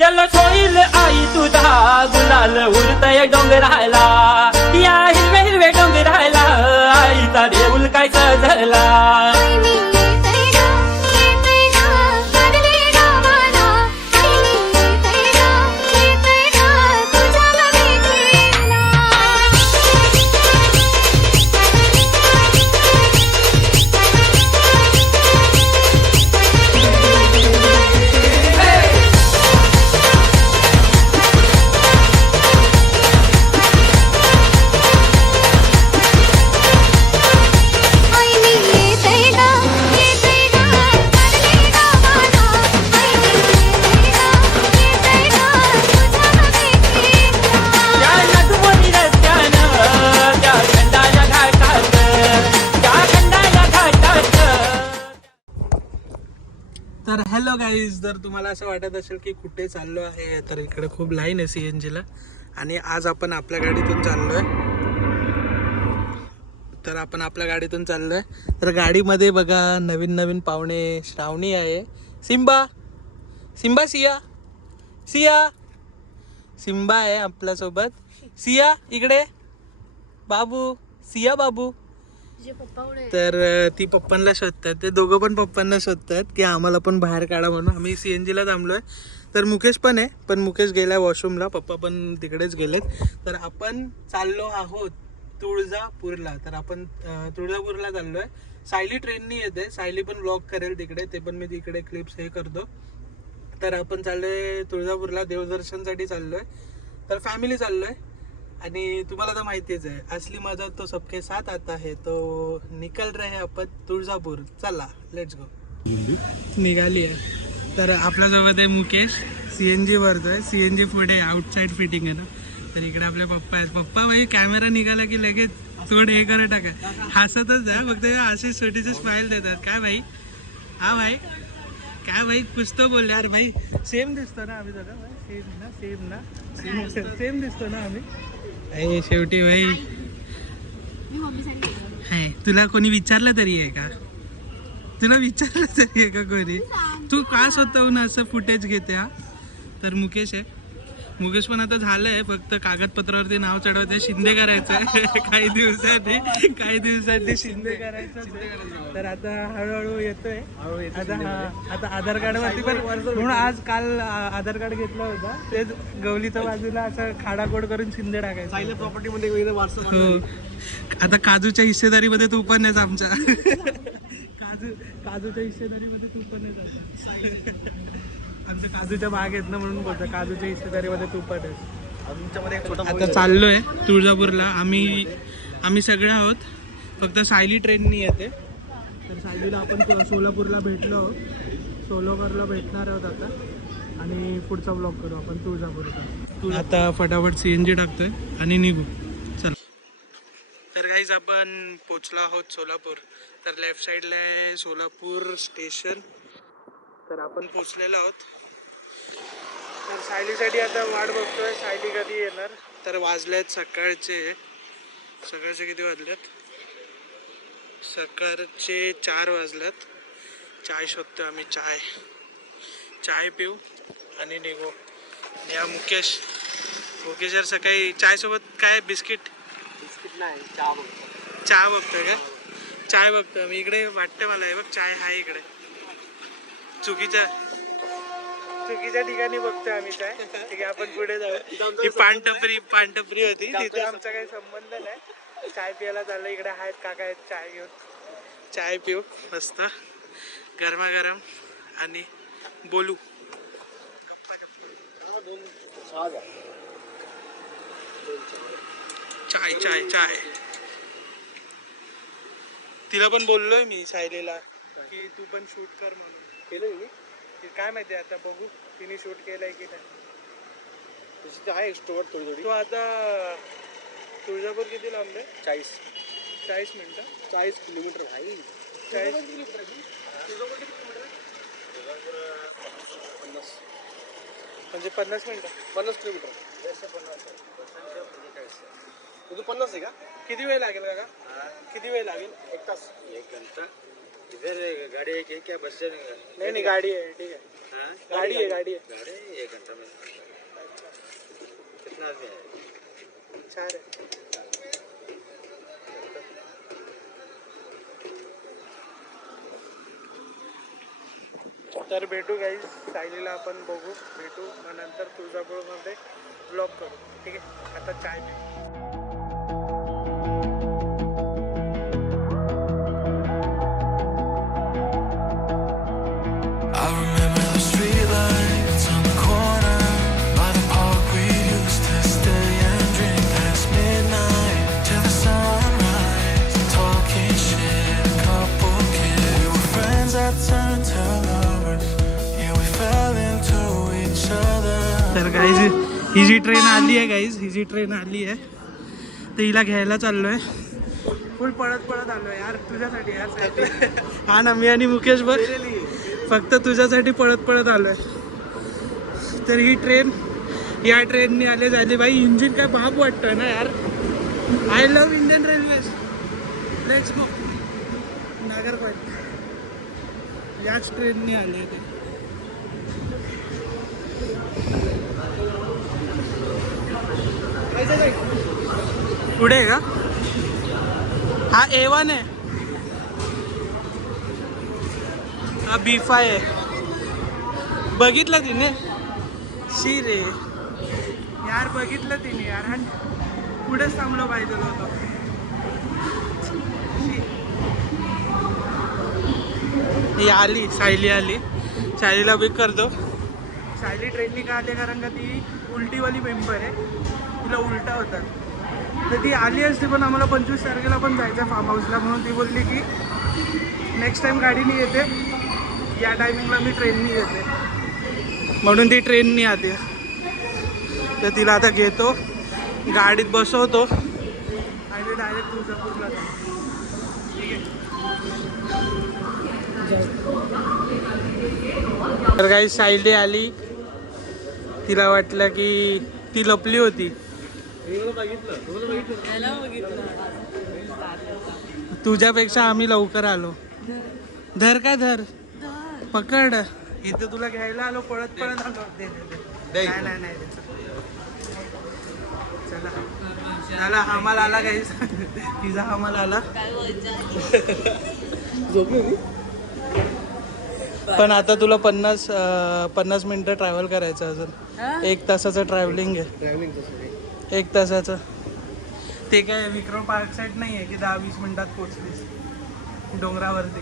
चल सोईल आई तुझा गुलाल उरतय डोंगराला, या हिरवे हिरवे डोंगराला आईचा देऊल काय सजला. तर हॅलो गाईज, जर तुम्हाला असं वाटत असेल की कुठे चाललो आहे, तर इकडे खूप लाईन आहे CNG ला. आणि आज आपण आपल्या गाडीतून चाललोय. तर गाडीमध्ये बघा नवीन नवीन पाहुणे. श्रावणी आहे, Simba Simba Siya Siya Simba आहे आपल्यासोबत. सिया इकडे, बाबू सिया बाबू. तर ती पप्पांना शोधतात, ते दोघं पण पप्पांना शोधतात की आम्हाला पण बाहेर काढा म्हणून. आम्ही CNG ला थांबलोय. तर मुकेश पण आहे, पण मुकेश गेलाय वॉशरूमला, पप्पा पण तिकडेच गेलेत. तर आपण चाललो आहोत तुळजापूरला. तर आपण तुळजापूरला चाललोय. सायली ट्रेननी येते, सायली पण ब्लॉग करेल तिकडे, ते पण मी तिकडे क्लिप्स हे करतो. तर आपण चाललोय तुळजापूरला, देवदर्शनसाठी चाललोय. तर फॅमिली चाललोय. आणि तुम्हाला तर माहितीच आहे, असली मजा तो सबके साथ आता है. तो निकल रहे आपण तुळजापूर. चला लेट्स गो. निघाली आहे. तर आपल्यासोबत आहे मुकेश, CNG भरतोय. CNG पुढे आउटसाईड फिटिंग आहे ना. तर इकडे आपले पप्पा आहेत. पप्पा भाई कॅमेरा निघाला की लगेच तोड हे करत टाका, हसतच आहे फक्त. असे छोटीचे स्माइल देतात. काय भाई, हा भाई काय भाई, कुछ तो बोल यार भाई. सेम दिसतो ना आम्ही सगळं, सेम दिसतो ना आम्ही. शेवटी भाई हाय. तुला कोणी विचारलं तरी आहे का, कोणी? तू का स्वतःहून असं फुटेज घेते हा? तर मुकेश आहे. मुकेश पण आता झालंय, फक्त कागदपत्रावरती नाव चढवते. शिंदे करायचं काही दिवसांनी शिंदे करायचं. तर आता हळूहळू येतोय. आता आधार कार्ड वरती पण, म्हणून आज काल आधार कार्ड घेतला होता, तेच गवलीच्या बाजूला असं खाडाखोड करून शिंदे टाकायचं. प्रॉपर्टी मध्ये हो. आता काजूच्या हिस्सेदारीमध्ये तू पण आहेस आमच्या. काजूच्या हिस्सेदारीमध्ये तू पण आहेस. आमच्या काजूच्या बाग आहेत ना, म्हणून बोलतो काजूच्या हिस्सेदारीमध्ये तू पण आहेस. आता चाललोय तुळजापूरला. आम्ही सगळे आहोत, फक्त सायली ट्रेननी येते. तर सायलीला आपण सोलापूरला भेटलो आहोत, सोलापूरला भेटणार आहोत आता. आणि पुढचा ब्लॉग करू आपण तुळजापूरचा. आता फटाफट CNG टाकतोय आणि निघू. चल. तर गाईज आपण पोचलो आहोत सोलापूर. तर लेफ्ट साईडला आहे सोलापूर स्टेशन. तर आपण पोचलेलो आहोत. तर सायलीसाठी आता वाट बघतोय, सायली कधी येणार. तर वाजलेत सकाळचे किती वाजलेत? सकाळचे 4 वाजलेत. चाय शोधतोय आम्ही. चाय पिऊ आणि निघू. या मुकेश यार सकाळी चाय सोबत काय? बिस्किट नाही, चहा बघतोय का? चाय बघतोय मी इकडे. वाटतं मला हे बघ, चाय आहे इकडे. चुकीच्या ठिकाणी बघतोय आम्ही चाय. ठीक आहे, आपण पुढे जाऊ. ही पानटपरी होती, तिथे आमचा काही संबंध नाही. चाय प्यायला चाललं. इकडे आहेत काका, आहेत चाय घेऊन. चाय पिऊ मस्त गरमागरम आणि बोलू. चाय. तिला पण बोललोय मी सायलीला की तू पण शूट कर म्हणून. केलं मी काय माहिती, आता बघू तिने शूट केलंय की नाही. आहे स्टोअर थोडी. तो आता तुळजापूर किती लांब आहे? 40 मिनिटं. 40 किलोमीटर भाई. 40 किलोमीटर. म्हणजे 50 मिनिटं. 50 किलोमीटर. 50 आहे का? किती वेळ लागेल काका? किती वेळ लागेल? 1 तास. 1 घंटा. इधर गाड़ी है क्या? बस से? नहीं गाड़ी है. ठीक है. गाड़ी है गाड़ी है। गाड़ी 1 घंटा में कितना आदमी है? 4 है। तर भेटू गाईज, सायलीला आपण बघू, भेटू मग नंतर तुळजापूरमध्ये ब्लॉग करू. ठीक आहे, आता चाय पिऊ. I remember the streetlights on the corner by the park we used to stay and drink past midnight till the sunrise, talking shit, a couple kids. We were friends that turned to lovers, yeah, we fell into each other. तर guys ही जी train आली आहे guys, ही जी train आली आहे तर हिला घ्यायला चाललो आहे. फुल पळत पळत आलो आहे यार, तुझ्यासाठी यार. हा ना, मी आणि मुकेश बघ फक्त तुझ्यासाठी पळत पळत आलो आहे. तर ही ट्रेन, या ट्रेनने आले झाली भाई. इंजिन काय बाप वाटतोय ना यार. I love Indian railways. Let's go Nagercoil. याच ट्रेनने आले ते. पुढे आहे का? हा A1 आहे, हा B5 आहे. बघितलं तिने शी रे यार, बघितलं तिने यार. आणि पुढेच थांबलं पाहिजे होतं. ही आली, सायली आली. सायलीला पिक करतो. सायली ट्रेननी का आली? कारण का ती उलटीवाली मेंबर आहे, तिला उलटा होता. तर ती आली असती, पण आम्हाला 25 तारखेला पण जायचं आहे फार्म हाऊसला. म्हणून ती बोलली की नेक्स्ट टाईम गाडीने येते, या टायमिंगला मी ट्रेननी येते. म्हणून ती ट्रेननी आते. तर तिला आता घेतो, गाडीत बसवतो आणि डायरेक्ट तुळजापूरला जातो. ठीक आहे. तर काही सायली आली, तिला वाटलं की ती लपली होती. तुझ्यापेक्षा आम्ही लवकर आलो. धर काय धर, पकड. इथं तुला घ्यायला आलो, पळत पळत आलो. नाही नाही नाही, चला चला. हमाल आला काही, तिचा हमाल आला. पण आता तुला 50 मिनिटं ट्रॅव्हल करायचं अजून. 1 तासाचं ट्रॅव्हलिंग आहे. 1 तासाचं. ते काय विक्रम पार्क साईड नाही आहे की 10-20 मिनिटात पोचलीस डोंगरावरती.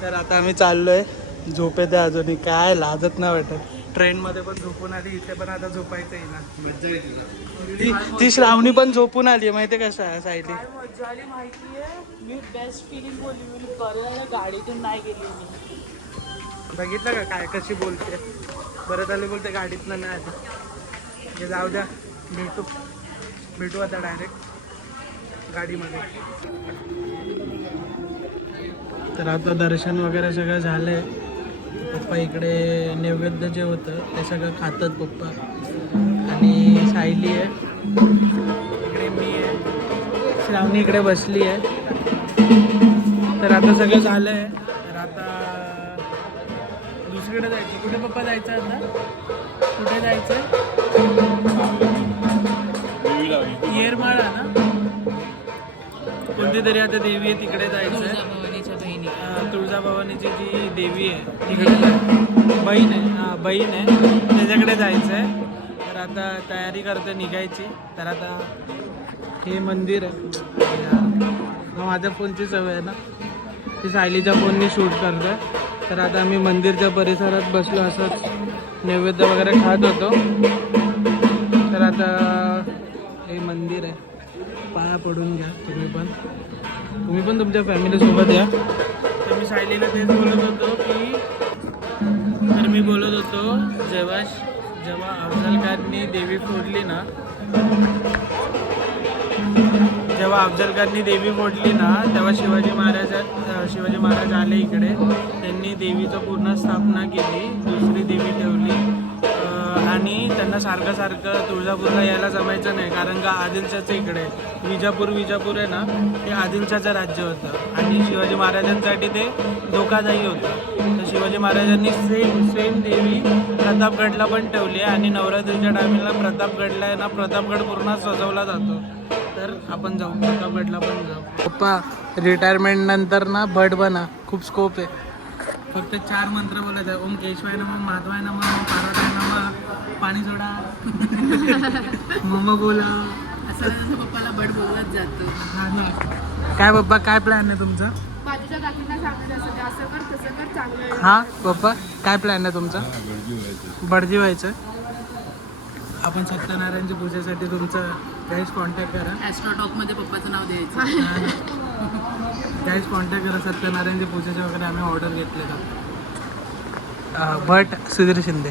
तर आता आम्ही चाललोय. झोपेत आहे अजूनही, काय लाजत नाही वाटत. ट्रेनमध्ये पण झोपून आली, इथे पण आता झोपायचं आहे ना. मज्जा येते. ती श्रावणी पण झोपून आली, माहिती आहे का सायली? मज्जा आली माहिती आहे. मी बेस्ट फिलिंग बोलली, बरं गाडीतून नाही गेली मी. बघितलं का काय कशी बोलते? बरं झालं बोलते, गाडीतनं नाही आली. जाऊ द्या, भेटू आता डायरेक्ट गाडीमध्ये. तर आता दर्शन वगैरे सगळं झालं आहे. पप्पा इकडे नैवेद्य जे होतं ते सगळं खातात पप्पा. आणि सायली आहे इकडे, मी आहे, श्रावणी इकडे बसली आहे. तर आता सगळं झालं आहे. तर आता दुसरीकडे जायचं. कुठे पप्पा जायचं आता? कुठे जायचं? येरमाळा ना, कोणती तरी आता देवी आहे, तिकडे जायचं आहे. तुळजाभवानीची जी देवी आहे तिकडे बहीण आहे. हां, बहीण आहे, त्याच्याकडे जायचं आहे. तर आता तयारी करते निघायची. तर आता हे मंदिर आहे. माझ्या फोनची सवय आहे ना, ती सायलीच्या फोननी शूट करतो आहे. तर आता आम्ही मंदिरच्या परिसरात बसलो, असंच नैवेद्य वगैरे खात होतो. तर आता हे मंदिर आहे, पाया पडून घ्या तुम्ही पण तुमच्या फॅमिलीसोबत या. तर मी सायलीला तेच बोलत होतो की, तर मी बोलत होतो जेव्हा अफजलखाननी देवी फोडली ना, तेव्हा शिवाजी महाराज आले इकडे. त्यांनी देवीचं पूर्ण स्थापना केली, दुसरी देवी ठेवली आणि त्यांना आम्हाला सारखं सारखं तुळजापूरला यायला जमायचं नाही, कारण का आदिलशाचं इकडे विजापूर आहे ना, ते आदिलशाचं राज्य होतं आणि शिवाजी महाराजांसाठी ते धोकादायी होतं. तर शिवाजी महाराजांनी सेम देवी प्रतापगडला पण ठेवली आहे आणि नवरात्रीच्या टायमिंगला प्रतापगडला आहे ना, प्रतापगड पूर्ण सजवला जातो. तर आपण जाऊ प्रतापगडला पण जाऊ. पप्पा रिटायरमेंट नंतर ना भट बना, खूप स्कोप आहे. फक्त 4 मंत्र बोलायचं आहे. ओम केशवाय नमः, माधवाय नमः, पार्वताय नमः, पाणी सोडा, मम बोला. असं पप्पाला बड बोलत जातं. हा ना. काय पप्पा, काय प्लॅन आहे तुमचा? बाजूच्या काकींना सांगितलं असं कर तसं कर चांगलं. हा पप्पा, काय प्लॅन आहे तुमचा? बडजी व्हायचं. आपण सत्यनारायणच्या पूजेसाठी तुमचं गाईज कॉन्टॅक्ट करा. ॲस्ट्रोटॉकमध्ये पप्पाचं नाव द्यायचं. गाईज कॉन्टॅक्ट करा. सत्यनारायणच्या पूजेचे वगैरे आम्ही ऑर्डर घेतले जातो. भट सुधीर शिंदे.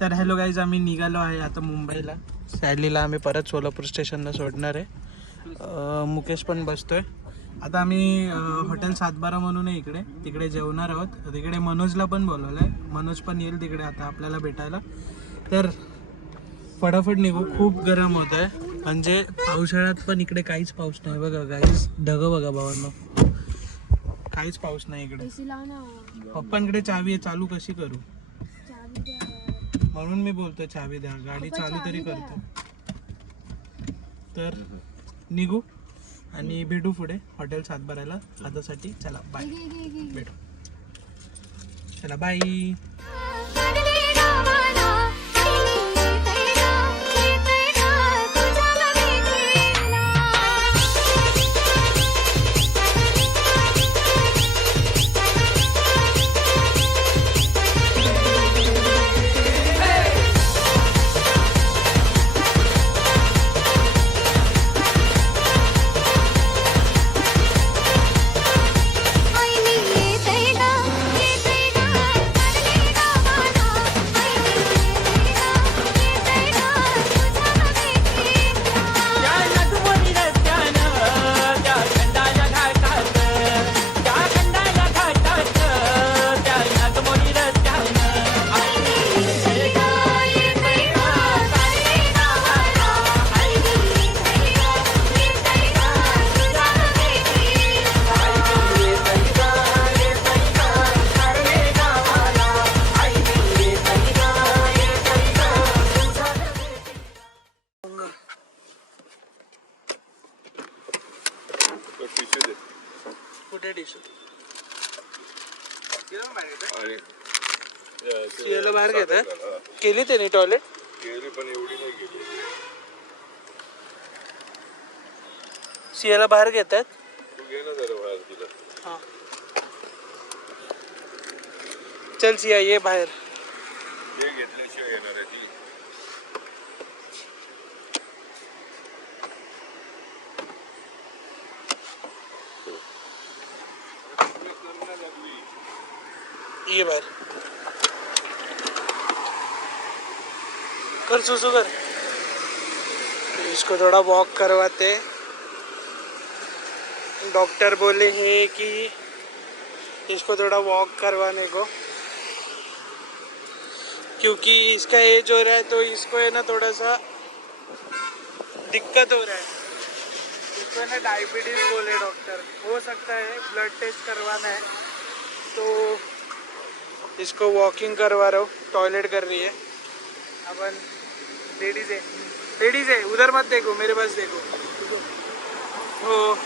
तर हॅलो गाईज, आम्ही निघालो आहे आता मुंबईला. सॅडलीला आम्ही परत सोलापूर स्टेशनला सोडणार आहे. मुकेश पण बसतोय. आता आम्ही हॉटेल 712 म्हणून आहे इकडे, तिकडे जेवणार आहोत. तिकडे मनोजला पण बोलवलं आहे. मनोज पण येईल तिकडे आता आपल्याला भेटायला. तर फटाफट निघू, खूप गरम होत आहे. म्हणजे पावसाळ्यात पण इकडे काहीच पाऊस नाही. बघा गाईज, ढगं बघा भावांनो, काहीच पाऊस नाही इकडे. पप्पांकडे चावी आहे, चालू कशी करू? म्हणून मी बोलतो चावी द्या, गाडी चालू तरी करतो. तर निघू आणि भेटू पुढे हॉटेल 712ला. आतासाठी चला बाय, भेटू. चला बाय. कुठे टिश्यू सियाला बाहेर घेत आहे. केली त्याने टॉयलेट? केली पण एवढी नाही केली. सियाला बाहेर घेत आहेत. तू घे ना जरा बाहेर तिला. हा चल सिया ये बाहेर. हे घेतल्याशिवाय येणार आहे ती. ये बाहर कर, सुसु कर. इसको थोड़ा वॉक करवाते. डॉक्टर बोले हैं कि इसको थोड़ा वॉक करवाने को, क्योंकि इसका एज हो रहा है तो इसको है ना थोड़ा सा दिक्कत हो रहा है. इसको है ना डायबिटीज बोले डॉक्टर. हो सकता है ब्लड टेस्ट करवाना है, तो इसको वॉकिंग करवा रहा हूँ. टॉयलेट कर रही है. अपन लेडीज है उधर मत देखो, मेरे पास देखो. हो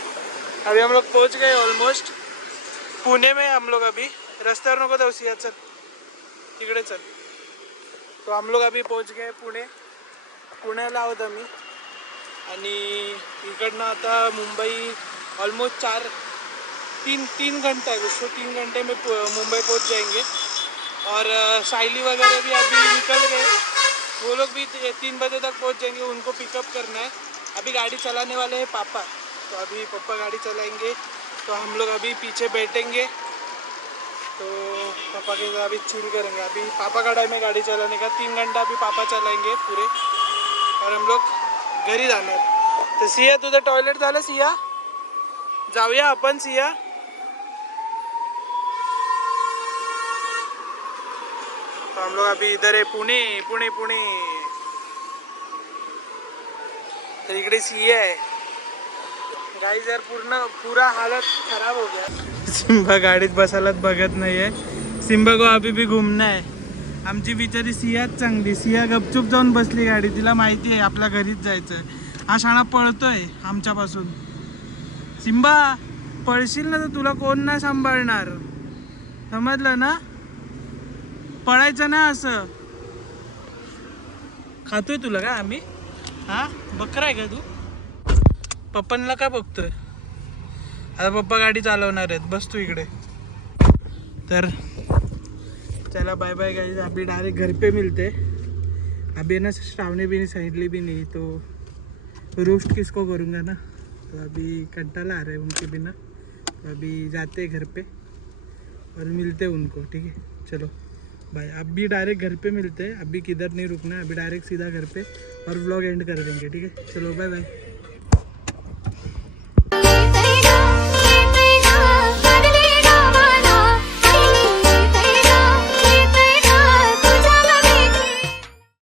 अभी हम लोग पहुँच गए ऑलमोस्ट. पुणे में हम लोग अभी. रस्त्यावर नको जाऊ सिया, चल तिकडे चल. तो हम लोग अभी पहुँच गए पुण्याला आहोत आम्ही. आणि इकडनं आता मुंबई ऑलमोस्ट 3 घंटा है. उसको 3 घंटे में मुंबई पहुँच जाएंगे. और साइली वगैरह भी अभी निकल गए. वो लोग भी 3 बजे तक पहुँच जाएंगे. उनको पिकअप करना है. अभी गाड़ी चलाने वाले हैं पापा, तो अभी पापा गाड़ी चलाएंगे. तो हम लोग अभी पीछे बैठेंगे, तो पापा के साथ अभी चिल करेंगे. अभी पापा का टाइम है गाड़ी चलाने का. 3 घंटा अभी पापा चलाएंगे पूरे, और हम लोग घरी जाणार. तर सिया तुझं टॉयलेट झालं सिया? जाऊया आपण सिया. तो हम लोग अभी इधर है पुणे पुणे पुणे. तर इकडे सी आहे गाइस यार. पूरा हालत खराब हो गया. सिम्बा गाडीत बसायलाच बघत नाहीये. सिम्बा को अभी भी घूमना है. आमची बिचारी सियाच चांगली. सिया गपचूप जाऊन बसली गाडी. तिला माहिती आहे आपल्या घरीच जायचं आहे. हा शाळा पळतोय आमच्यापासून. सिम्बा पळशील ना तर तुला कोण नाही सांभाळणार, समजलं ना. पळायचं ना असं. खातोय तुला का आम्ही? हा बकरा आहे का तू? पप्पांना काय बघतोय? आता पप्पा गाडी चालवणार आहेत. बस तू इकडे. तर चला बाय बाय गाइस. अभी डायरेक्ट घर पे मिलते. अभी ना श्रावणी भी नहीं, सहेली भी नहीं, तो रोस्ट किसको करूँगा ना. तो अभी कंटाला आ रहा है उनके बिना. तो अभी जाते हैं घर पे और मिलते हैं उनको. ठीक है चलो बाय. अभी डायरेक्ट घर पे मिलते हैं. अभी किधर नहीं रुकना है. अभी डायरेक्ट सीधा घर पे और व्लॉग एंड कर देंगे. ठीक है चलो बाय बाय.